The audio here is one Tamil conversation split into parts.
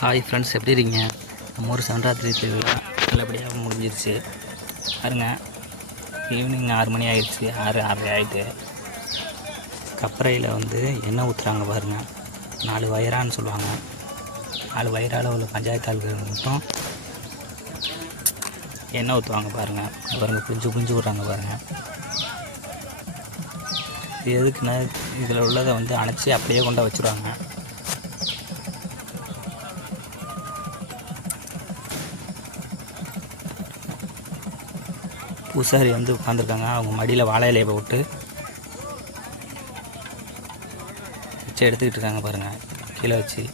ஹாய் ஃப்ரெண்ட்ஸ், எப்படி இருக்கீங்க? நம்ம ஊர் சிவராத்திரி திருவிழா நல்லபடியாக முடிஞ்சிருச்சு பாருங்க. ஈவினிங் 6 மணி ஆகிடுச்சு, 6:30 ஆகிட்டு. கப்பறையில் எண்ணெய் ஊற்றுறாங்க பாருங்கள். 4 வயரான்னு சொல்லுவாங்க. 4 வயரால் உள்ள பஞ்சாயத்து ஆளுகள் மட்டும் எண்ணெய் ஊற்றுவாங்க பாருங்கள். பாருங்கள், புரிஞ்சு விட்றாங்க பாருங்கள். இது எதுக்குன்னா, இதில் உள்ளதை அணைச்சி அப்படியே கொண்டு வச்சுருவாங்க. பூசாரி உட்காந்துருக்காங்க. அவங்க மடியில் வாழை இலையை போட்டு வச்சு எடுத்துக்கிட்டு இருக்காங்க பாருங்கள், கீழே வச்சு.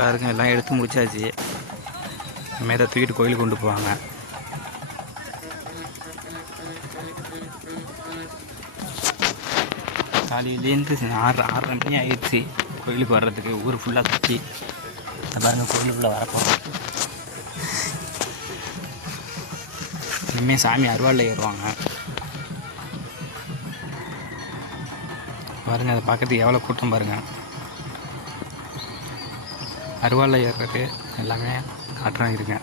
பாருங்க, எல்லாம் எடுத்து முடிச்சாச்சு. மேலே தூக்கிட்டு கோயிலுக்கு கொண்டு போவாங்க. காலையிலேருந்து 6:30 மணி ஆகிடுச்சு கோயிலுக்கு வர்றதுக்கு. ஊர் ஃபுல்லாக சுற்றி பாருங்க, கோயிலுக்குள்ளே வரப்போம். இனிமேல் சாமி அருவாளில் ஏறுவாங்க பாருங்கள். அதை பார்க்கறதுக்கு எவ்வளோ கூட்டம் பாருங்கள். அருவாளில் ஏறுறது எல்லாமே காட்டுறாங்க இருங்க.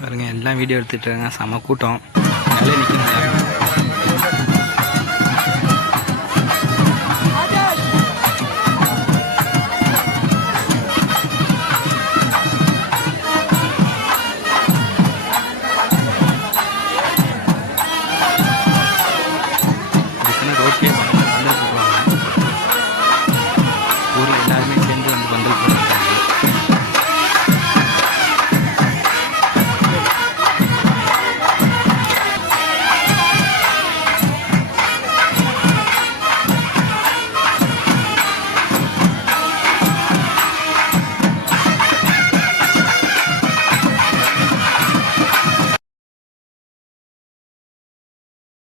பாருங்கள், எல்லாம் வீடியோ எடுத்துகிட்டு இருக்காங்க. செம கூட்டம். நிற்கணும்.